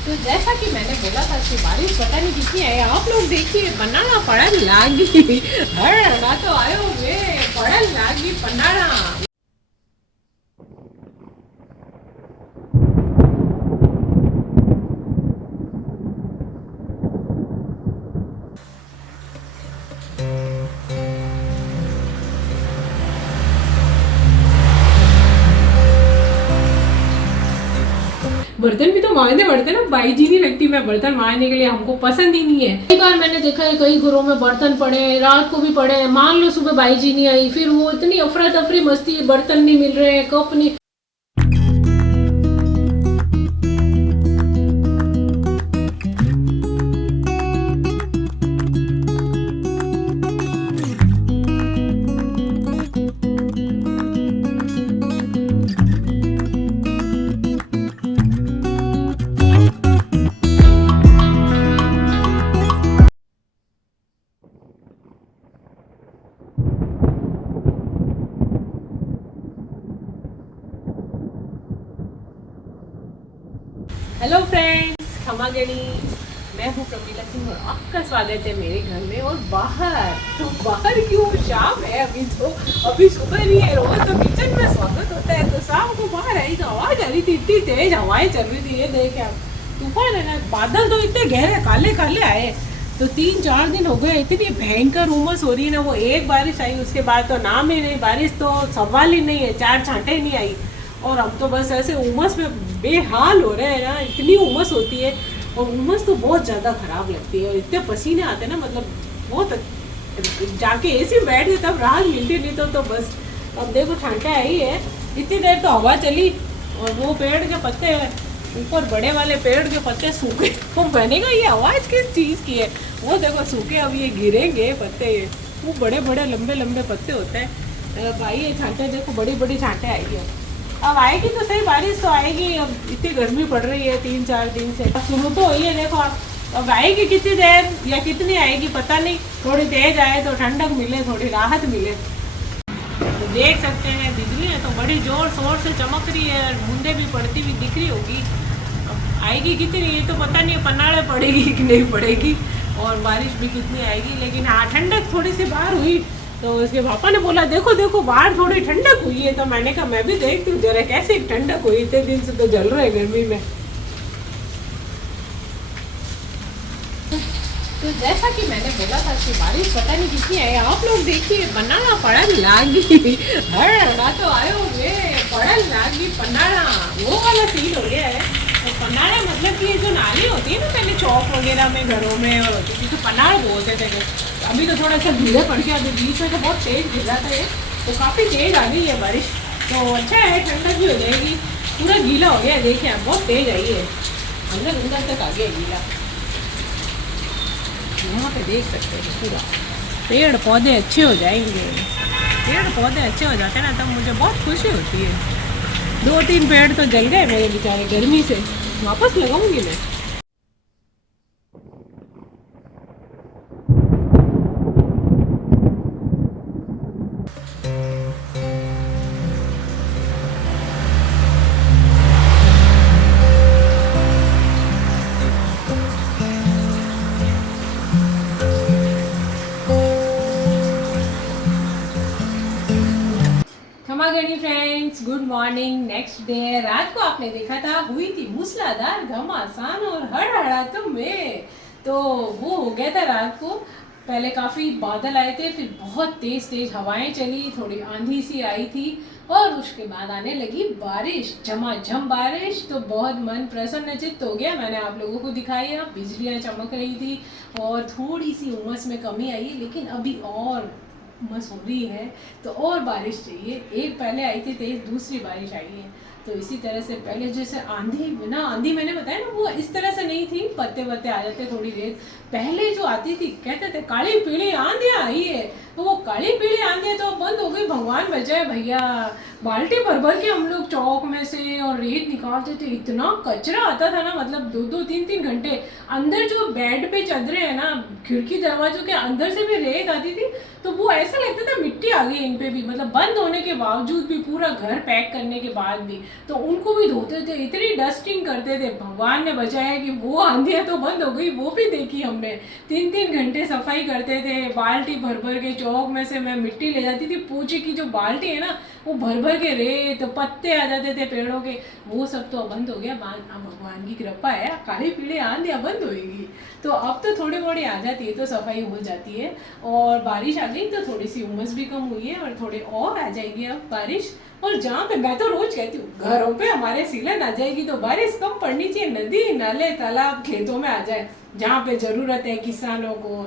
तो जैसा कि मैंने बोला था कि बारिश पता नहीं कितनी है, आप लोग देखिए बनाना पड़ल लागी हर ना तो आयो वे पड़ल लागी पन्नाड़ा। बर्तन भी तो मांजने पड़ते ना, बाई जी नहीं लगती मैं बर्तन मांजने के लिए, हमको पसंद ही नहीं है। कई बार मैंने देखा है कई घरों में बर्तन पड़े रात को भी पड़े हैं, मान लो सुबह बाई जी नहीं आई, फिर वो इतनी अफरा तफरी मस्ती है, बर्तन नहीं मिल रहे हैं, कप नहीं। हेलो फ्रेंड्स, खमा गणी, मैं हूँ प्रमीला सिंह और आपका स्वागत है मेरे घर में। और बाहर क्यों, शाम है अभी, तो अभी सुबह नहीं है, रोज तो किचन में स्वागत होता है, तो शाम को बाहर आई तो आवाज आ रही थी, इतनी तेज हवाएं चल रही थी। ये देखे आप, तूफान है ना, बादल तो इतने गहरे काले काले आए। तो 3-4 दिन हो गए, इतनी भयंकर उमस हो रही है ना। वो एक बारिश आई उसके बाद तो नाम ही नहीं, बारिश तो सवाल ही नहीं है, 4 छांटे नहीं आई। और हम तो बस ऐसे उमस में बेहाल हो रहे हैं ना, इतनी उमस होती है। और उमस तो बहुत ज़्यादा ख़राब लगती है, और इतने पसीने आते हैं ना, मतलब बहुत जाके एसी में बैठ गए तब राहत मिलती, नहीं तो बस। अब देखो ठंडा आई है, इतनी देर तो हवा चली, और वो पेड़ के पत्ते ऊपर बड़े वाले पेड़ के पत्ते सूखे, वो बनेगा ये आवाज़ किस चीज़ की है। वो देखो सूखे, अब ये गिरेंगे पत्ते, ये वो बड़े बड़े लंबे लंबे पत्ते होते हैं। भाई ये छांटे देखो, बड़ी बड़ी छांटे आई है। अब आएगी तो सही, बारिश तो आएगी। अब इतनी गर्मी पड़ रही है 3-4 दिन से, शुरू तो हुई है देखो आप। अब आएगी कितनी देर या कितनी आएगी पता नहीं, थोड़ी तेज आए तो ठंडक मिले, थोड़ी राहत मिले। तो देख सकते हैं बिजली है तो बड़ी जोर शोर से चमक रही है, बूंदे भी पड़ती हुई दिख रही होगी। अब आएगी कितनी ये तो पता नहीं, पन्नाड़े पड़ेगी कि नहीं पड़ेगी, और बारिश भी कितनी आएगी। लेकिन हाँ, ठंडक थोड़ी सी बाहर हुई, तो उसके पापा ने बोला देखो देखो बाहर थोड़ी ठंडक हुई है। तो मैंने कहा मैं भी देखती हूँ जरा कैसे ठंडक हुई, इतने दिन से तो जल रहे हैं गर्मी में। तो जैसा कि मैंने बोला था कि बारिश पता नहीं कितनी है, आप लोग देखिए बनाना पड़ल लागी हर ना तो आयो वे पड़ल लागी पन्नाड़ा, वो वाला सीन हो गया है। तो पन्नाड़ा मतलब कि जो नाली होती है ना, पहले चौक वगैरह में घरों में होती थी, तो पन्नाड़ बोलते थे। अभी तो थोड़ा सा गीला पड़ गया, अभी बीच में तो बहुत तेज गिरा था ये, तो काफ़ी तेज आ गई है बारिश। तो अच्छा है, ठंडक भी हो जाएगी। पूरा गीला हो गया है, देखिए आप, बहुत तेज आई है, अंदर अंदर तक आ गया गीला। यहाँ पे देख सकते हैं पूरा, पेड़ पौधे अच्छे हो जाएंगे, पेड़ पौधे अच्छे हो जाते हैं ना, तब मुझे बहुत खुशी होती है। 2-3 पेड़ तो जल गए मेरे बेचारे गर्मी से, वापस लगाऊंगी मैं। खमागणी friends, good morning. Next day रात को आपने देखा था हुई थी मूसलाधार घमासान और हड़हड़ाते में, तो वो हो गया था रात को। पहले काफ़ी बादल आए थे, फिर बहुत तेज़ तेज़ हवाएं चली, थोड़ी आंधी सी आई थी, और उसके बाद आने लगी बारिश, झमाझम बारिश। तो बहुत मन प्रसन्नचित्त हो गया, मैंने आप लोगों को दिखाया, बिजलियाँ चमक रही थी और थोड़ी सी उमस में कमी आई, लेकिन अभी और उमस हो रही है, तो और बारिश चाहिए। एक पहले आई थी तेज, दूसरी बारिश आई है। तो इसी तरह से पहले जैसे आंधी ना, आंधी मैंने बताया ना, वो इस तरह से नहीं थी, पत्ते वत्ते आ जाते थोड़ी देर पहले जो आती थी, कहते थे काली पीली आंधियाँ आई है। तो वो काली पीली आंधियाँ तो बंद हो गई, भगवान बचाए भैया। बाल्टी भर भर के हम लोग चौक में से और रेत निकालते थे, इतना कचरा आता था ना, मतलब 2-2, 3-3 घंटे अंदर जो बेड पे चादरें है ना, खिड़की दरवाजों के अंदर से भी रेत आती थी, तो वो ऐसा लगता था मिट्टी आ गई इन पे भी, मतलब बंद होने के बावजूद भी, पूरा घर पैक करने के बाद भी। तो उनको भी धोते थे, इतनी डस्टिंग करते थे। भगवान ने बचाया कि वो आंधियाँ तो बंद हो गई, वो भी देखी हमने। 3-3 घंटे सफाई करते थे, बाल्टी भर भर के। चौक में से मैं मिट्टी ले जाती थी, पोछे की जो बाल्टी है ना, वो भर भर के रेत पत्ते आ जाते थे पेड़ों के, वो सब तो बंद हो गया। भगवान की कृपा है, काली पीली आंधियाँ बंद होएगी तो अब तो थोड़ी मोड़ी आ जाती है, तो सफाई हो जाती है। और बारिश आ गई तो थोड़ी सी उमस भी कम हुई है, और थोड़े और आ जाएगी अब बारिश। और जहाँ पे मैं तो रोज कहती हूँ घरों पे हमारे सीलन आ जाएगी तो बारिश कम पड़नी चाहिए, नदी नाले तालाब खेतों में आ जाए जहाँ पे ज़रूरत है किसानों को।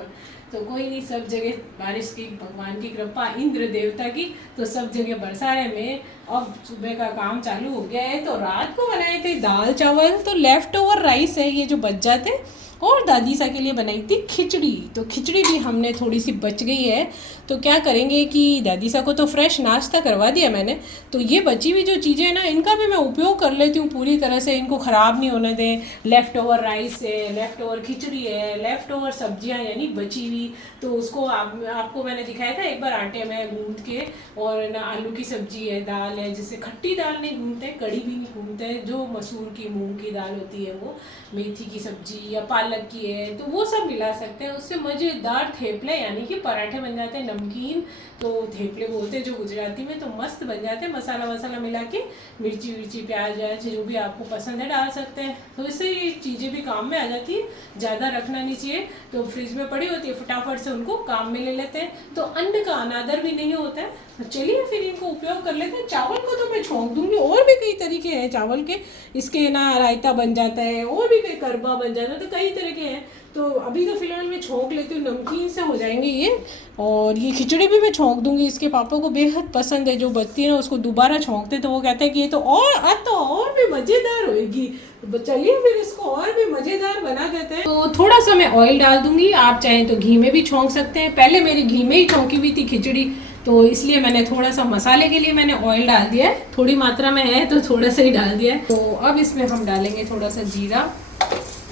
तो कोई नहीं, सब जगह बारिश की भगवान की कृपा, इंद्र देवता की, तो सब जगह बरसा रहे में। अब सुबह का काम चालू हो गया है। तो रात को बनाए थे दाल चावल, तो लेफ्ट ओवर राइस है ये जो बच जाते, और दादी सा के लिए बनाई थी खिचड़ी। तो खिचड़ी भी हमने थोड़ी सी बच गई है, तो क्या करेंगे कि दादी सा को तो फ्रेश नाश्ता करवा दिया मैंने, तो ये बची हुई जो चीज़ें हैं ना, इनका भी मैं उपयोग कर लेती हूँ पूरी तरह से, इनको ख़राब नहीं होने दें। लेफ़्ट ओवर राइस है, लेफ़्ट ओवर खिचड़ी है, लेफ़्ट ओवर सब्जियाँ यानी बची हुई, तो उसको आपको मैंने दिखाया था एक बार आटे में गूँध के। और ना आलू की सब्जी है, दाल है, जिसे खट्टी दाल नहीं गूँधते, कड़ी भी नहीं गूँधते, जो मसूर की मूँग की दाल होती है वो, मेथी की सब्जी या पालक की है, तो वो सब मिला सकते हैं। उससे मज़ेदार थेपले यानी कि पराठे बन जाते हैं, नमकीन तो थेपले बोलते हैं जो गुजराती में, तो मस्त बन जाते हैं। मसाला वसाला मिला के, मिर्ची विर्ची प्याज व्याज जो भी आपको पसंद है डाल सकते हैं, तो इससे ये चीज़ें भी काम में आ जाती है। ज़्यादा रखना नहीं चाहिए, तो फ्रिज में पड़ी होती है, फटाफट से उनको काम में ले लेते हैं, तो अन्न का अनादर भी नहीं होता है। तो चलिए फिर इनको उपयोग कर लेते हैं। चावल को तो मैं छोंक दूंगी, और भी कई तरीके हैं चावल के, इसके ना रायता बन जाता है, और भी कई करबा बन जाता है, तो कई तरह के हैं। तो अभी तो फिलहाल मैं छोंक लेती हूँ, नमकीन से हो जाएंगे ये। और ये खिचड़ी भी मैं छोंक दूंगी, इसके पापा को बेहद पसंद है, जो बचती है ना उसको दोबारा छोंकते तो वो कहते हैं कि ये तो और भी मज़ेदार होएगी। तो चलिए फिर इसको और भी मज़ेदार बना देते हैं। तो थोड़ा सा मैं ऑयल डाल दूंगी, आप चाहें तो घी में भी छोंक सकते हैं। पहले मेरी घी में ही छोंकी हुई थी खिचड़ी, तो इसलिए मैंने थोड़ा सा मसाले के लिए मैंने ऑयल डाल दिया है, थोड़ी मात्रा में है तो थोड़ा सा ही डाल दिया है। तो अब इसमें हम डालेंगे थोड़ा सा जीरा,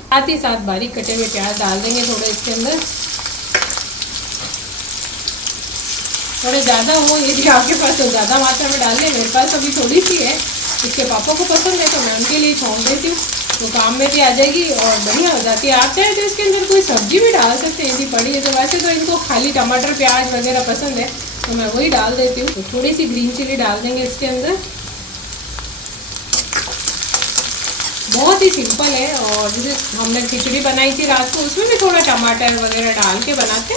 साथ ही साथ बारीक कटे हुए प्याज डाल देंगे थोड़े इसके अंदर। थोड़े ज़्यादा हो, यदि आपके पास तो ज़्यादा मात्रा में डाल लें, मेरे पास अभी थोड़ी सी है, इसके पापा को पसंद है तो मैं उनके लिए छोंक देती हूँ, तो काम में भी आ जाएगी और बढ़िया हो जाती है। आप चाहे तो इसके अंदर कोई सब्जी भी डाल सकते हैं, यदि पड़ी है तो। वैसे तो इनको खाली टमाटर प्याज वगैरह पसंद है, तो मैं वही डाल देती हूँ। तो थोड़ी सी ग्रीन चिली डाल देंगे इसके अंदर, बहुत ही सिंपल है। और जैसे हमने खिचड़ी बनाई थी रात को, उसमें भी थोड़ा टमाटर वगैरह डाल के बनाते,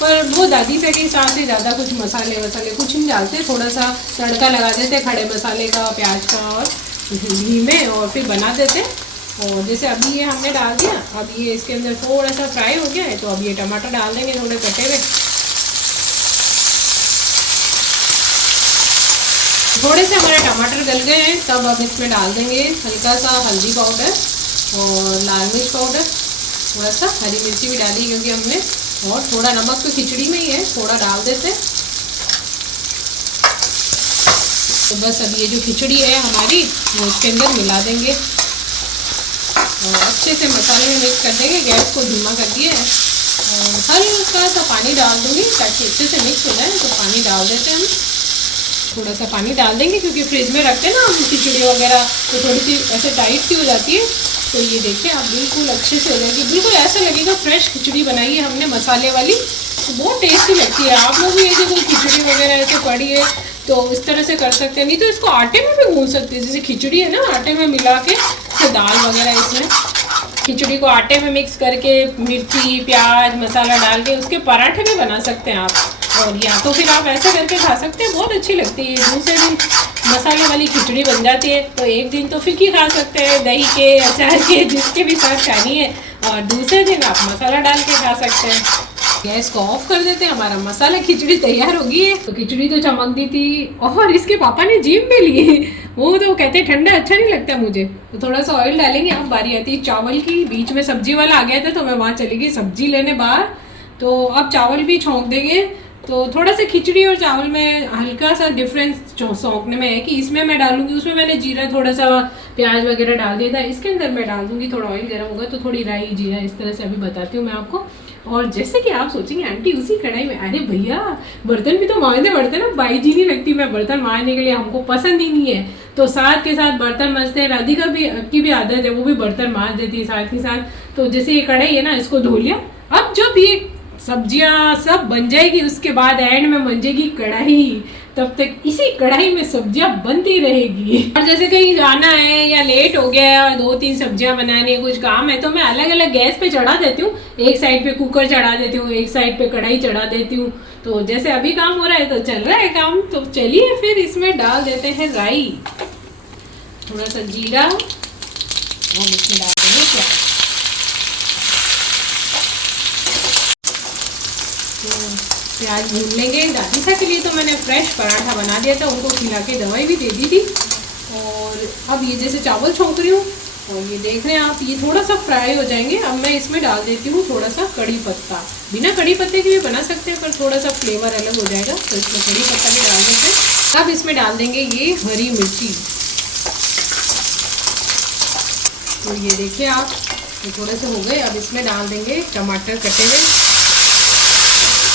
पर वो दादी से के हिसाब से ज़्यादा कुछ मसाले वसाले कुछ नहीं डालते, थोड़ा सा तड़का लगा देते खड़े मसाले का, प्याज का और घी में, और फिर बना देते। और जैसे अभी ये हमने डाल दिया, अब ये इसके अंदर थोड़ा सा फ्राई हो गया है, तो अब ये टमाटर डाल देंगे थोड़े कटे हुए। थोड़े से हमारे टमाटर गल गए हैं, तब अब इसमें डाल देंगे हल्का सा हल्दी पाउडर और लाल मिर्च पाउडर, थोड़ा सा हरी मिर्ची भी डाली क्योंकि हमने, और थोड़ा नमक तो खिचड़ी में ही है, थोड़ा डाल देते। तो बस अब ये जो खिचड़ी है हमारी वो इसके अंदर मिला देंगे और अच्छे से मसाले में मिक्स कर देंगे। गैस को धीमा कर दिया है और हल्का सा पानी डाल दूँगी ताकि अच्छे से मिक्स हो जाए। तो पानी डाल देते हैं हम, थोड़ा सा पानी डाल देंगे क्योंकि फ्रिज में रखते हैं ना हम खिचड़ी वगैरह, तो थोड़ी सी ऐसे टाइट सी हो जाती है। तो ये देखिए आप बिल्कुल अच्छे से हो जाएगी, बिल्कुल ऐसा लगेगा फ्रेश खिचड़ी बनाई है हमने मसाले वाली, तो बहुत टेस्टी लगती है। आप लोग भी यदि कोई खिचड़ी वगैरह ऐसे पड़ी है तो इस तरह से कर सकते हैं, नहीं तो इसको आटे में भी गूँध सकते हैं। जैसे खिचड़ी है ना, आटे में मिला के तो दाल वगैरह, इसमें खिचड़ी को आटे में मिक्स करके मिर्ची प्याज मसाला डाल के उसके पराठे भी बना सकते हैं आप, और या तो फिर आप ऐसे करके खा सकते हैं, बहुत अच्छी लगती है। दूसरे दिन मसाले वाली खिचड़ी बन जाती है, तो एक दिन तो फिक्की खा सकते हैं दही के अचार के जिसके भी साथ खानी है, और दूसरे दिन आप मसाला डाल के खा सकते हैं। गैस को ऑफ कर देते हैं, हमारा मसाला खिचड़ी तैयार हो गई है। तो खिचड़ी तो चमक दी थी, और इसके पापा ने जिम भी लिए, वो तो कहते हैं ठंडा अच्छा नहीं लगता मुझे, तो थोड़ा सा ऑयल डालेंगे। अब बारी आती है चावल की, बीच में सब्जी वाला आ गया था तो मैं वहाँ चली गई सब्जी लेने बाहर, तो अब चावल भी छोंक देंगे। तो थोड़ा सा खिचड़ी और चावल में हल्का सा डिफरेंस सौंपने में है कि इसमें मैं डालूंगी, उसमें मैंने जीरा थोड़ा सा प्याज वगैरह डाल दिया था, इसके अंदर मैं डाल दूंगी थोड़ा ऑयल गर्म होगा तो थोड़ी राई जीरा, इस तरह से अभी बताती हूँ मैं आपको। और जैसे कि आप सोचेंगे आंटी उसी कढ़ाई में, अरे भैया बर्तन भी तो मांजने पड़ते हैं ना, बाई जी नहीं लगती मैं बर्तन मांजने के लिए, हमको पसंद ही नहीं है। तो साथ के साथ बर्तन मांजते हैं, राधिका की भी आदत है, वो भी बर्तन मांज देती है साथ के साथ। तो जैसे ये कढ़ाई है ना, इसको धो लिया। अब जब ये सब्जियां सब बन जाएगी उसके बाद एंड में बन जाएगी कढ़ाई, तब तक इसी कढ़ाई में सब्जियां बनती रहेगी। और जैसे कहीं जाना है या लेट हो गया है और 2-3 सब्जियां बनानी है, कुछ काम है, तो मैं अलग अलग गैस पे चढ़ा देती हूँ। एक साइड पे कुकर चढ़ा देती हूँ, एक साइड पे कढ़ाई चढ़ा देती हूँ। तो जैसे अभी काम हो रहा है तो चल रहा है काम, तो चलिए फिर इसमें डाल देते हैं राई, थोड़ा सा जीरा और इसमें डाल देंगे प्याज। प्याज भून लेंगे। राधिका के लिए तो मैंने फ्रेश पराठा बना दिया था, उनको खिला के दवाई भी दे दी थी। और अब ये जैसे चावल छौंक रही हूँ और ये देख रहे हैं आप, ये थोड़ा सा फ्राई हो जाएंगे। अब मैं इसमें डाल देती हूँ थोड़ा सा कड़ी पत्ता, बिना कड़ी पत्ते के भी बना सकते हैं पर थोड़ा सा फ्लेवर अलग हो जाएगा, तो इसमें कड़ी पत्ता भी डाल देते हैं। अब इसमें डाल देंगे ये हरी मिर्ची। तो ये देखिए आप, ये थोड़े से हो गए। अब इसमें डाल देंगे टमाटर कटे हुए,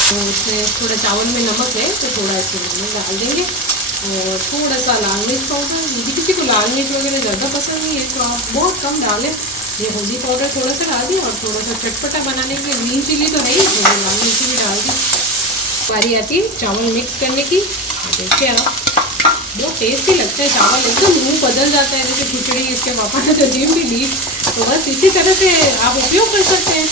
तो इसमें थोड़ा चावल में नमक है तो थोड़ा इसमें नमक डाल देंगे और थोड़ा सा लाल मिर्च पाउडर। यदि किसी को लाल मिर्च वगैरह ज़्यादा पसंद नहीं है तो आप बहुत कम डालें। ये हल्दी पाउडर थोड़ा सा डाल दिया और थोड़ा सा चटपटा बनाने के लिए ग्रीन चिली तो है ही, तो लाल मिर्ची भी डाल दी। बारी आती है चावल मिक्स करने की। देखिए आप, बहुत टेस्टी लगता है चावल, एकदम मुँह बदल जाता है जैसे खिचड़ी। इसके पापा ने तो जिम भी ली, तो बस इसी तरह से आप उपयोग कर सकते हैं।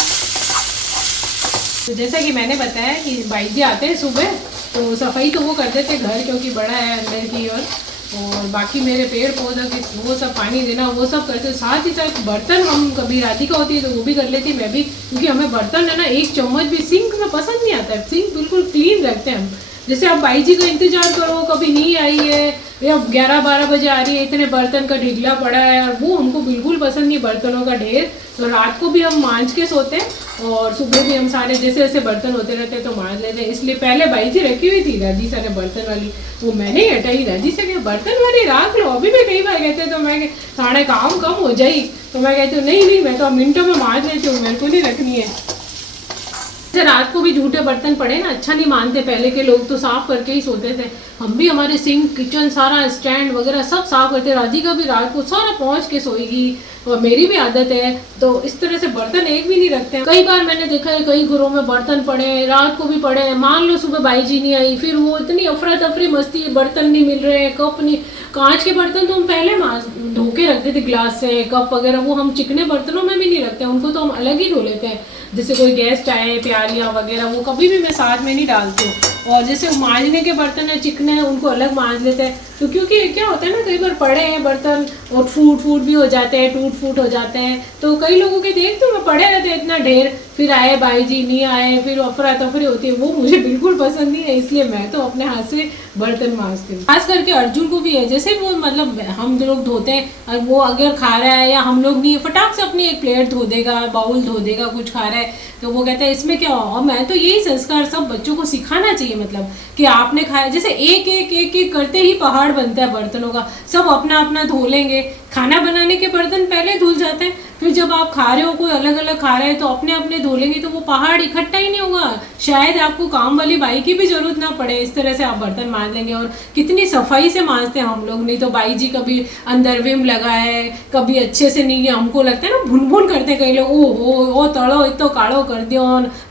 तो जैसा कि मैंने बताया कि भाई जी आते हैं सुबह, तो सफाई तो वो कर देते घर क्योंकि बड़ा है अंदर की और बाकी मेरे पेड़ पौधों की वो सब पानी देना वो सब करते। साथ ही साथ बर्तन हम कभी राधिका होती है तो वो भी कर लेती, मैं भी, क्योंकि हमें बर्तन है ना एक चम्मच भी सिंक में पसंद नहीं आता है। सिंक बिल्कुल क्लीन रखते हैं हम। जैसे आप भाई जी का इंतजार करो, कभी नहीं आई है या 11-12 बजे आ रही है, इतने बर्तन का ढिगला पड़ा है और वो हमको बिल्कुल पसंद नहीं, बर्तनों का ढेर। तो रात को भी हम मांज के सोते हैं और सुबह भी हम सारे जैसे जैसे बर्तन होते रहते हैं तो मांज लेते हैं। इसलिए पहले भाई जी रखी हुई थी दादी सारे बर्तन वाली, वो मैंने ही हटाई। दादी से बर्तन वाली रख लो, अभी भी कई बार कहते हैं तो मैं साढ़े काम कम हो जाए, तो मैं कहती हूँ नहीं मैं तो मिनटों में मांज लेती हूँ, मेरे को नहीं रखनी है। जैसे रात को भी झूठे बर्तन पड़े ना, अच्छा नहीं मानते, पहले के लोग तो साफ करके ही सोते थे। हम भी हमारे सिंक किचन सारा स्टैंड वगैरह सब साफ करते। राधिका भी रात को सारा पहुंच के सोएगी और मेरी भी आदत है, तो इस तरह से बर्तन एक भी नहीं रखते हैं। कई बार मैंने देखा है कई घरों में बर्तन पड़े हैं, रात को भी पड़े हैं। मान लो सुबह बाई जी नहीं आई, फिर वो इतनी अफरा तफरी मस्ती, बर्तन नहीं मिल रहे हैं, कप नहीं। कांच के बर्तन तो हम पहले धो के रखते थे, ग्लास से कप वगैरह, वो हम चिकने बर्तनों में भी नहीं रखते, उनको तो हम अलग ही धो लेते हैं। जैसे कोई गेस्ट आए, प्यालियाँ वगैरह, वो कभी भी मैं साथ में नहीं डालती हूँ। और जैसे मांजने के बर्तन है चिकने हैं, उनको अलग मांज लेते हैं। तो क्योंकि क्या होता है ना, कई बार पड़े हैं बर्तन और फूट भी हो जाते हैं, टूट हो जाते हैं। तो कई लोगों के देखते हो मैं पड़े रहते हैं इतना ढेर, फिर आए भाई जी नहीं आए, फिर अफरा तफरी होती है, वो मुझे बिल्कुल पसंद नहीं है। इसलिए मैं तो अपने हाथ से बर्तन मांजती हूँ। खास करके अर्जुन को भी है, जैसे वो मतलब हम लोग धोते हैं, वो अगर खा रहा है या हम लोग नहीं, फटाक से अपनी एक प्लेट धो देगा, बाउल धो देगा, कुछ खा रहा है तो वो कहता है इसमें क्या हो। और मैं तो यही संस्कार सब बच्चों को सिखाना चाहिए, मतलब कि आपने खाया, जैसे एक करते ही पहाड़ बनता है बर्तनों का। सब अपना अपना धो लेंगे, खाना बनाने के बर्तन पहले धुल जाते हैं, फिर जब आप खा रहे हो, कोई अलग अलग खा रहा है तो अपने अपने धो लेंगे, तो वो पहाड़ इकट्ठा ही नहीं होगा। शायद आपको काम वाली बाई की भी जरूरत ना पड़े, इस तरह से आप बर्तन मांज लेंगे। और कितनी सफाई से मांजते हैं हम लोग, नहीं तो बाई जी कभी अंदर विम लगा है, कभी अच्छे से नहीं है, हमको लगता है ना भुन भुन करते हैं कई लोग, ओ तड़ो इतो काढ़ो कर दियो,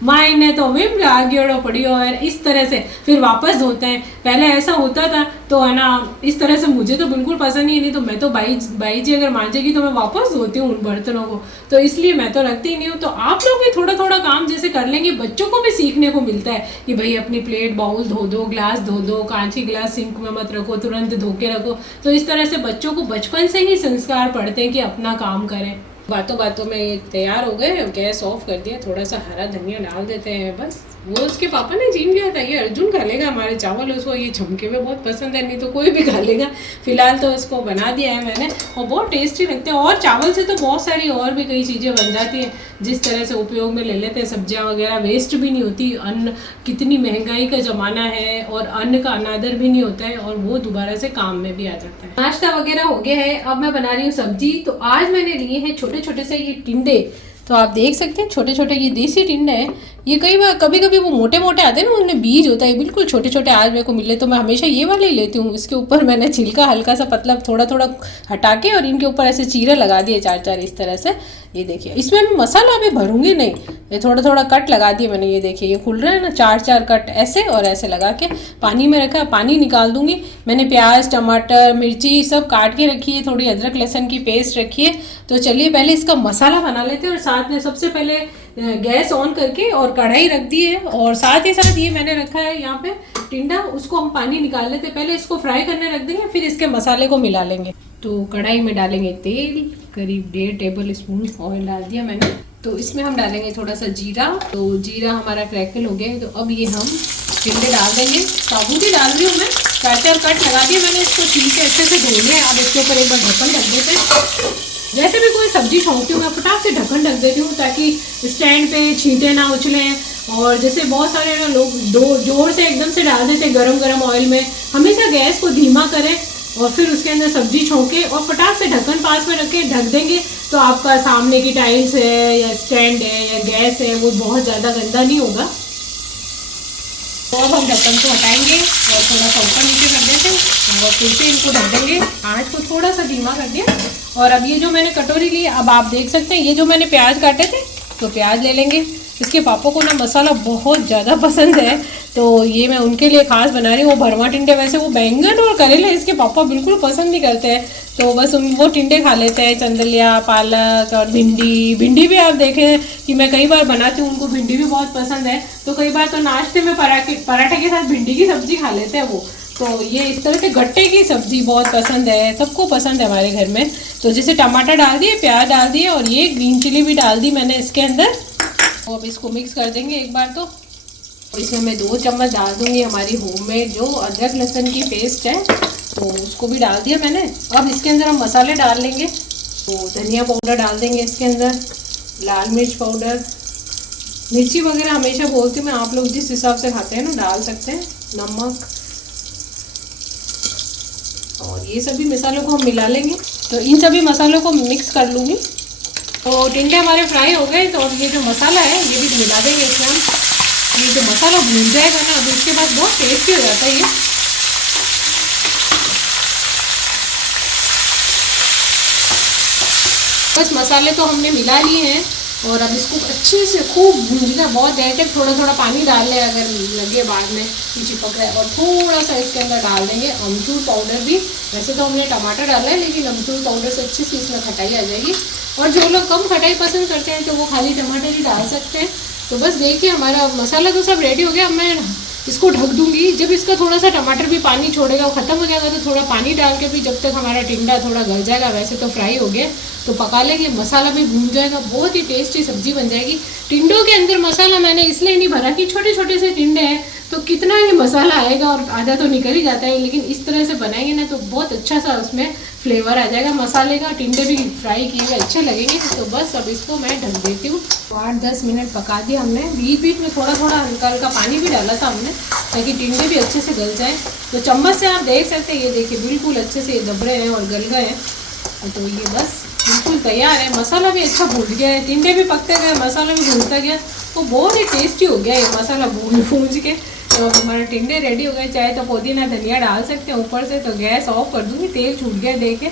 माई ने तो विम लागियो पड़ियो है, इस तरह से फिर वापस धोते हैं। पहले ऐसा होता था तो है ना, इस तरह से मुझे तो बिल्कुल पसंद नहीं तो मैं तो बाई जी अगर मांजेगी तो मैं वापस धोती हूँ उन बर्तनों को, तो इसलिए मैं तो रखती ही नहीं हूँ। तो आप लोग भी थोड़ा थोड़ा काम जैसे कर लेंगे, बच्चों को भी सीखने को मिलता है कि भाई अपनी प्लेट बाउल धो दो, ग्लास धो दो, कांच की ग्लास सिंक में मत रखो, तुरंत धो के रखो। तो इस तरह से बच्चों को बचपन से ही संस्कार पढ़ते हैं कि अपना काम करें। बातों बातों में तैयार हो गए, गैस ऑफ कर दिया, थोड़ा सा हरा धनिया डाल देते हैं बस। वो उसके पापा ने छीन लिया था। ये अर्जुन खा लेगा हमारे चावल, उसको ये झमके में बहुत पसंद है, नहीं तो कोई भी खा लेगा। फिलहाल तो उसको बना दिया है मैंने, और बहुत टेस्टी लगते हैं। और चावल से तो बहुत सारी और भी कई चीज़ें बन जाती हैं, जिस तरह से उपयोग में ले लेते हैं। सब्जियां वगैरह वेस्ट भी नहीं होती। अन्न, कितनी महंगाई का ज़माना है और अन्न का अनादर भी नहीं होता है, और वो दोबारा से काम में भी आ जाता है। नाश्ता वगैरह हो गया है, अब मैं बना रही हूँ सब्जी। तो आज मैंने लिए हैं छोटे छोटे से ये टिंडे। तो आप देख सकते हैं छोटे छोटे ये देसी टिंडे हैं। ये कई बार कभी कभी वो मोटे मोटे आते हैं ना, उनमें बीज होता है। बिल्कुल छोटे छोटे आज मेरे को मिले तो मैं हमेशा ये वाले ही लेती हूँ। इसके ऊपर मैंने छिलका हल्का सा पतला थोड़ा थोड़ा हटा के और इनके ऊपर ऐसे चीरे लगा दिए चार चार इस तरह से। ये देखिए, इसमें मैं मसाला अभी भरूंगी नहीं, ये थोड़ा थोड़ा कट लगा दिए मैंने। ये देखिए, ये खुल रहा है ना, चार चार कट ऐसे और ऐसे लगा के पानी में रखा। पानी निकाल दूंगी। मैंने प्याज टमाटर मिर्ची सब काट के रखी है, थोड़ी अदरक लहसुन की पेस्ट रखी है। तो चलिए पहले इसका मसाला बना लेते हैं। और साथ में सबसे पहले गैस ऑन करके और कढ़ाई रख दी है, और साथ ही साथ ये मैंने रखा है यहाँ पे टिंडा, उसको हम पानी निकाल लेते हैं। पहले इसको फ्राई करने रख देंगे, फिर इसके मसाले को मिला लेंगे। तो कढ़ाई में डालेंगे तेल, करीब 1.5 टेबल स्पून ऑयल डाल दिया मैंने। तो इसमें हम डालेंगे थोड़ा सा जीरा। तो जीरा हमारा क्रैकल हो गया है, तो अब ये हम टिंडे डाल देंगे। साबुत ही डाल रही हूँ मैं, चार चार कट लगा दिए मैंने। इसको छील के अच्छे से धो लिया। अब इसके ऊपर एक बार ढक्कन ढक देते हैं। जैसे भी कोई सब्जी छोंकती हूँ मैं फटाक से ढक्कन ढक देती हूँ, ताकि स्टैंड पे छींटे ना उछलें। और जैसे बहुत सारे ना लोग जोर से एकदम से डाल देते गरम गरम ऑयल में। हमेशा गैस को धीमा करें और फिर उसके अंदर सब्जी छोंके और फटाक से ढक्कन पास में रख के ढक देंगे, तो आपका सामने की टाइल्स है या स्टैंड है या गैस है वो बहुत ज़्यादा गंदा नहीं होगा। तो अब हम ढक्कन को हटाएंगे और थोड़ा सा ऊपर नीचे कर देते हैं और फिर से इनको ढक देंगे। आँच को थोड़ा सा धीमा कर दिया। और अब ये जो मैंने कटोरी ली, अब आप देख सकते हैं ये जो मैंने प्याज काटे थे, तो प्याज ले लेंगे। इसके पापा को ना मसाला बहुत ज़्यादा पसंद है, तो ये मैं उनके लिए खास बना रही हूँ। वो भरवा टिंडे, वैसे वो बैंगन और करेले इसके पापा बिल्कुल पसंद नहीं करते हैं, तो बस वो टिंडे खा लेते हैं। चंदलिया, पालक और भिंडी भी आप देखें कि मैं कई बार बनाती हूँ, उनको भिंडी भी बहुत पसंद है। तो कई बार तो नाश्ते में पराठे के साथ भिंडी की सब्जी खा लेते हैं वो। तो ये इस तरह के गट्टे की सब्जी बहुत पसंद है, सबको पसंद है हमारे घर में। तो जैसे टमाटर डाल दिए, प्याज डाल दिए और ये ग्रीन चिली भी डाल दी मैंने इसके अंदर। तो अब इसको मिक्स कर देंगे एक बार। तो इसमें मैं 2 चम्मच डाल दूंगी हमारी होममेड जो अदरक लहसुन की पेस्ट है, तो उसको भी डाल दिया मैंने। अब इसके अंदर हम मसाले डाल लेंगे। तो धनिया पाउडर डाल देंगे इसके अंदर, लाल मिर्च पाउडर, मिर्ची वगैरह हमेशा बोलती हूँ मैं, आप लोग जिस हिसाब से खाते हैं ना डाल सकते हैं, नमक, और ये सभी मसालों को हम मिला लेंगे। तो इन सभी मसालों को मिक्स कर लूँगी। तो टिंडे हमारे फ्राई हो गए, तो ये जो मसाला है ये भी मिला देंगे इसमें हम। ये जो मसाला भून जाएगा ना, अब इसके बाद बहुत टेस्टी हो जाता है ये। बस मसाले तो हमने मिला लिए हैं, और अब इसको अच्छे से खूब भूनना, बहुत देर तक। थोड़ा थोड़ा पानी डाल लें अगर लगे बाद में कि चिपक रहा है। और थोड़ा सा इसके अंदर डाल देंगे अमचूर पाउडर भी। वैसे तो हमने टमाटर डाला है, लेकिन अमचूर पाउडर से अच्छी सी इसमें खटाई आ जाएगी। और जो लोग कम खटाई पसंद करते हैं तो वो खाली टमाटर ही डाल सकते हैं। तो बस देखिए हमारा मसाला तो सब रेडी हो गया। अब मैं इसको ढक दूंगी। जब इसका थोड़ा सा टमाटर भी पानी छोड़ेगा, वो ख़त्म हो जाएगा, तो थोड़ा पानी डाल के भी जब तक हमारा टिंडा थोड़ा गल जाएगा, वैसे तो फ्राई हो गया, तो पका लेंगे। मसाला भी भून जाएगा, बहुत ही टेस्टी सब्जी बन जाएगी। टिंडों के अंदर मसाला मैंने इसलिए नहीं भरा कि छोटे छोटे से टिंडे हैं, तो कितना ही मसाला आएगा और आधा तो निकल ही जाता है। लेकिन इस तरह से बनाएंगे ना तो बहुत अच्छा सा उसमें फ्लेवर आ जाएगा मसाले का। टिंडे भी फ्राई किए हुए अच्छे लगेंगे। तो बस अब इसको मैं ढक देती हूँ। तो 8-10 मिनट पका दिया हमने। बीच बीच में थोड़ा थोड़ा हल्का हल्का पानी भी डाला था हमने, ताकि टिंडे भी अच्छे से गल जाए। तो चम्मच से आप देख सकते हैं, ये देखिए बिल्कुल अच्छे से ये दब रहे हैं और गल गए हैं। तो ये बस बिल्कुल तैयार है। मसाला भी अच्छा भून गया है, टिंडे भी पकते गए, मसाला भी भूनता गया, तो बहुत ही टेस्टी हो गया ये मसाला भून के। तो अब हमारे टिंडे रेडी हो गए। चाहे तो पुदीना धनिया डाल सकते हैं ऊपर से। तो गैस ऑफ कर दूँगी, तेल छूट गया देखे।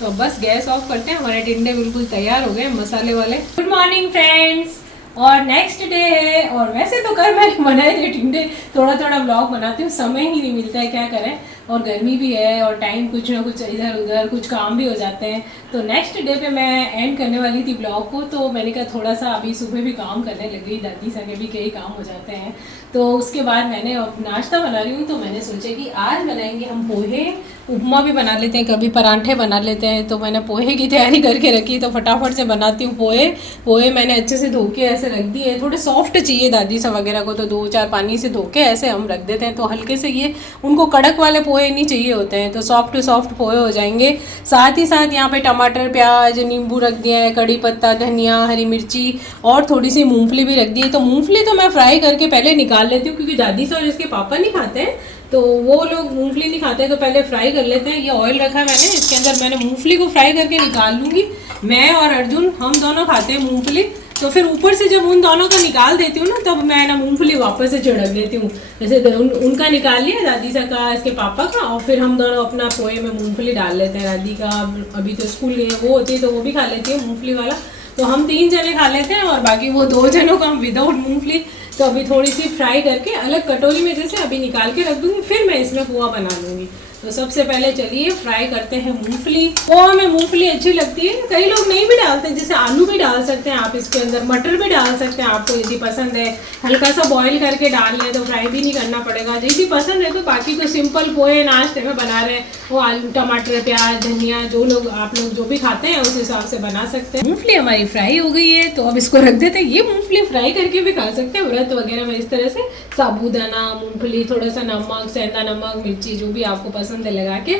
तो बस गैस ऑफ करते हैं। हमारे टिंडे बिल्कुल तैयार हो गए मसाले वाले। गुड मॉर्निंग फ्रेंड्स, और नेक्स्ट डे है। और वैसे तो कल मैंने बनाए थे टिंडे, थोड़ा थोड़ा ब्लॉग बनाती हूँ, समय ही नहीं मिलता है, क्या करें। और गर्मी भी है और टाइम कुछ ना कुछ इधर उधर कुछ काम भी हो जाते हैं। तो नेक्स्ट डे पे मैं एंड करने वाली थी ब्लॉग को, तो मैंने कहा थोड़ा सा अभी सुबह भी काम करने लग गई, दादी सा के भी कई काम हो जाते हैं। तो उसके बाद मैंने अब नाश्ता बना रही हूँ, तो मैंने सोचा कि आज बनाएंगे हम पोहे, उपमा भी बना लेते हैं, कभी पराठे बना लेते हैं। तो मैंने पोहे की तैयारी करके रखी, तो फटाफट से बनाती हूँ पोहे। पोहे मैंने अच्छे से धो के ऐसे रख दिए, थोड़े सॉफ्ट चाहिए दादी सा वगैरह को, तो 2-4 पानी से धो के ऐसे हम रख देते हैं। तो हल्के से ये उनको कड़क वाले पोहे नहीं चाहिए होते हैं, तो सॉफ्ट सॉफ्ट पोहे हो जाएंगे। साथ ही साथ यहाँ पे टमाटर, प्याज, नींबू रख दिया है, कड़ी पत्ता, धनिया, हरी मिर्ची और थोड़ी सी मूंगफली भी रख दी है। तो मूंगफली तो मैं फ्राई करके पहले निकाल लेती हूँ, क्योंकि दादी सा और इसके पापा नहीं खाते हैं, तो वो लोग मूंगफली नहीं खाते, तो पहले फ्राई कर लेते हैं। ये ऑयल रखा है मैंने, इसके अंदर मैंने मूंगफली को फ्राई करके निकाल लूँगी। मैं और अर्जुन हम दोनों खाते हैं मूंगफली, तो फिर ऊपर से जब उन दोनों का निकाल देती हूँ ना, तब मैं ना मूंगफली वापस से छिड़क देती हूँ। जैसे उनका निकाल लिया दादी सा का, इसके पापा का, और फिर हम दोनों अपना पोहे में मूंगफली डाल लेते हैं। दादी का अभी तो स्कूल गई है, वो होती है तो वो भी खा लेती है मूंगफली वाला, तो हम 3 जने खा लेते हैं, और बाकी वो 2 जनों का हम विदाउट मूंगफली। तो अभी थोड़ी सी फ्राई करके अलग कटोरी में जैसे अभी निकाल के रख दूँगी, फिर मैं इसमें पोहा बना लूँगी। तो सबसे पहले चलिए फ्राई करते हैं मूंगफली। पोहा में मूंगफली अच्छी लगती है, कई लोग नहीं भी डालते, जैसे आलू भी डाल सकते हैं आप इसके अंदर, मटर भी डाल सकते हैं आपको यदि पसंद है। हल्का सा बॉईल करके डाल लें तो फ्राई भी नहीं करना पड़ेगा, यदि पसंद है तो। बाकी तो सिंपल पोहे नाश्ते में बना रहे हैं, वो आलू, टमाटर, प्याज, धनिया, जो लोग आप लोग जो भी खाते हैं उस हिसाब से बना सकते हैं। मूंगफली हमारी फ्राई हो गई है, तो अब इसको रख देते हैं। ये मूंगफली फ्राई करके भी खा सकते हैं व्रत वगैरह में, इस तरह से साबूदाना मूंगफली, थोड़ा सा नमक, सेंधा नमक, मिर्ची, जो भी आपको पसंद है लगा के।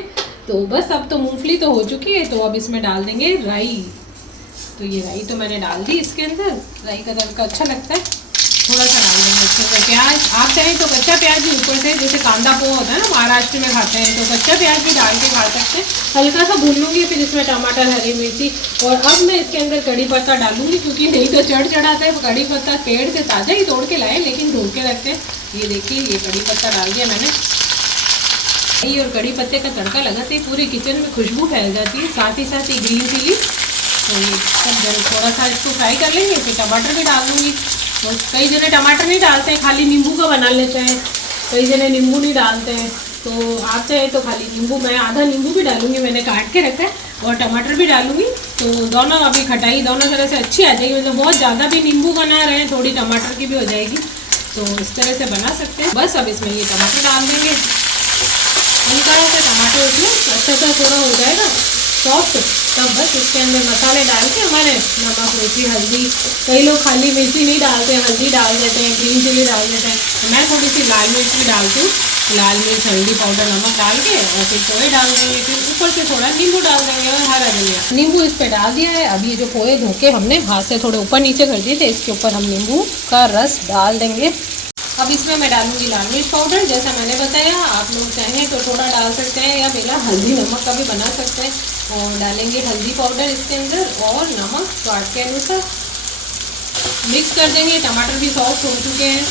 तो बस अब तो मूंगफली तो हो चुकी है, तो अब इसमें डाल देंगे राई। तो ये राई तो मैंने डाल दी इसके अंदर, राई का तड़का अच्छा लगता है, थोड़ा सा डाल देंगे इसके अंदर। प्याज आप चाहें तो कच्चा प्याज भी ऊपर से, जैसे कांदा पोहा होता है ना महाराष्ट्र में खाते हैं, तो कच्चा प्याज भी डाल के खा सकते हैं। हल्का सा भून लूँगी, फिर इसमें टमाटर, हरी मिर्ची, और अब मैं इसके अंदर कड़ी पत्ता डालूंगी, क्योंकि नहीं तो चढ़ाता है। कड़ी पत्ता पेड़ से ताज़ा ही तोड़ के लाए, लेकिन धो के रखते हैं। ये देखिए, ये कड़ी पत्ता डाल दिया मैंने, और कड़ी पत्ते का तड़का लगाते ही पूरे किचन में खुशबू फैल जाती है। साथ ही साथ ये ग्रीन चिली, तो ये सब थोड़ा सा इसको फ्राई कर लेंगे, फिर टमाटर भी डाल दूँगी। और कई जने टमाटर नहीं डालते हैं, खाली नींबू का बना लेते हैं, कई जने नींबू नहीं डालते हैं। तो आप चाहे तो खाली नींबू, मैं आधा नींबू भी डालूंगी, मैंने काट के रखा है, और टमाटर भी डालूंगी। तो दोनों अभी खटाई दोनों तरह से अच्छी आ जाएगी, मतलब बहुत ज़्यादा भी नींबू का ना रहे, थोड़ी टमाटर की भी हो जाएगी। तो इस तरह से बना सकते हैं। बस अब इसमें ये टमाटर डाल देंगे, हल्का से टमाटर इसमें अच्छा सा थोड़ा हो जाएगा सॉफ्ट, तब बस इसके अंदर मसाले डाल के हमारे नमक, मिर्ची, हल्दी, कई लोग खाली मिर्ची नहीं डालते हैं, हल्दी डाल देते हैं, ग्रीन चिली डाल देते हैं, तो मैं थोड़ी सी लाल मिर्च भी डालती हूँ। लाल मिर्च, हल्दी पाउडर, नमक डाल के और फिर पोहे डाल देंगे, फिर ऊपर से थोड़ा नींबू डाल देंगे और हरा धनिया। नींबू इस पर डाल दिया है। अब ये जो पोहे धो के हमने हाथ से थोड़े ऊपर नीचे कर दिए थे, इसके ऊपर हम नींबू का रस डाल देंगे। अब इसमें मैं डालूंगी लाल मिर्च पाउडर, जैसा मैंने बताया। आप लोग चाहें तो थोड़ा डाल सकते हैं, या बिना हल्दी नमक का भी बना सकते हैं। और डालेंगे हल्दी पाउडर इसके अंदर, और नमक स्वाद के अनुसार। मिक्स कर देंगे। टमाटर भी सॉफ्ट हो चुके हैं,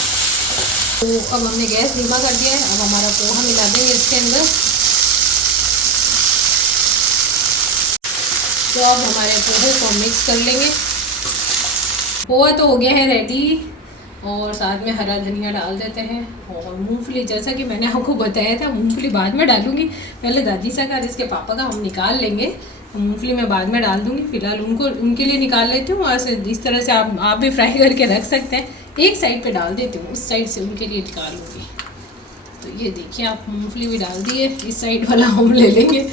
तो अब हमने गैस धीमा कर दिया है। अब हमारा पोहा मिला देंगे इसके अंदर। तो अब हमारे पोहे को मिक्स कर लेंगे। पोहा तो हो गया है रेडी, और साथ में हरा धनिया डाल देते हैं। और मूंगफली, जैसा कि मैंने आपको बताया था, मूंगफली बाद में डालूंगी, पहले दादी सा का, इसके पापा का हम निकाल लेंगे। मूंगफली मैं बाद में डाल दूंगी, फिलहाल उनके लिए निकाल लेती हूँ। और इस तरह से आप भी फ्राई करके रख सकते हैं। एक साइड पे डाल देती हूँ, उस साइड से उनके लिए निकाल लूँगी। तो ये देखिए, आप मूंगफली भी डाल दिए, इस साइड वाला हम ले लेंगे।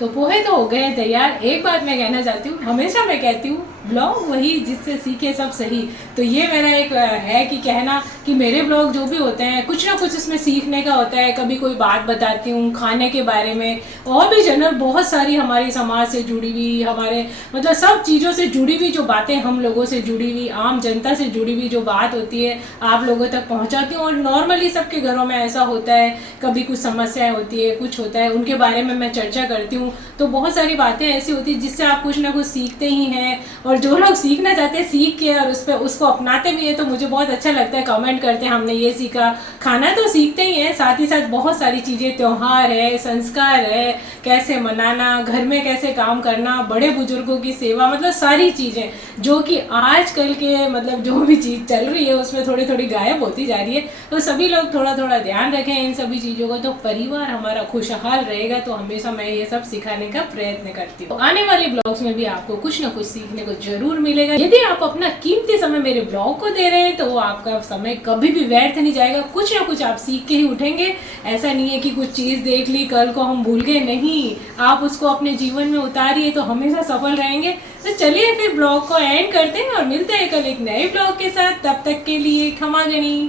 तो पोहे तो हो गए हैं तैयार। एक बात मैं कहना चाहती हूँ, हमेशा मैं कहती हूँ, ब्लॉग वही जिससे सीखे सब सही। तो ये मेरा एक है कि कहना कि मेरे ब्लॉग जो भी होते हैं, कुछ ना कुछ इसमें सीखने का होता है। कभी कोई बात बताती हूँ खाने के बारे में, और भी जनरल बहुत सारी हमारी समाज से जुड़ी हुई, हमारे मतलब सब चीज़ों से जुड़ी हुई जो बातें, हम लोगों से जुड़ी हुई, आम जनता से जुड़ी हुई जो बात होती है, आप लोगों तक पहुँचाती हूँ। और नॉर्मली सबके घरों में ऐसा होता है, कभी कुछ समस्याएँ होती है, कुछ होता है, उनके बारे में मैं चर्चा करती हूँ। तो बहुत सारी बातें ऐसी होती हैं जिससे आप कुछ ना कुछ सीखते ही हैं, और जो लोग सीखना चाहते हैं सीख के और उसको अपनाते भी है तो मुझे बहुत अच्छा लगता है, कमेंट करते हैं हमने ये सीखा। खाना तो सीखते ही हैं, साथ ही साथ बहुत सारी चीज़ें, त्यौहार है, संस्कार है, कैसे मनाना, घर में कैसे काम करना, बड़े बुजुर्गों की सेवा, मतलब सारी चीज़ें जो कि आजकल के मतलब जो भी चीज़ चल रही है उसमें थोड़ी थोड़ी गायब होती जा रही है। तो सभी लोग थोड़ा थोड़ा ध्यान रखें इन सभी चीज़ों का, तो परिवार हमारा खुशहाल रहेगा। तो हमेशा मैं ये सब सिखाने का प्रयत्न करती हूँ। तो आने वाले ब्लॉग्स में भी आपको कुछ ना कुछ सीखने को जरूर मिलेगा। यदि आप अपना कीमती समय मेरे ब्लॉग को दे रहे हैं तो वो आपका समय कभी भी व्यर्थ नहीं जाएगा, कुछ ना कुछ आप सीख के ही उठेंगे। ऐसा नहीं है कि कुछ चीज़ देख ली कल को हम भूल गए, नहीं, आप उसको अपने जीवन में उतारिए तो हमेशा सफल रहेंगे। तो चलिए फिर ब्लॉग को एंड करते हैं और मिलते हैं कल एक नए ब्लॉग के साथ। तब तक के लिए खमा गणी।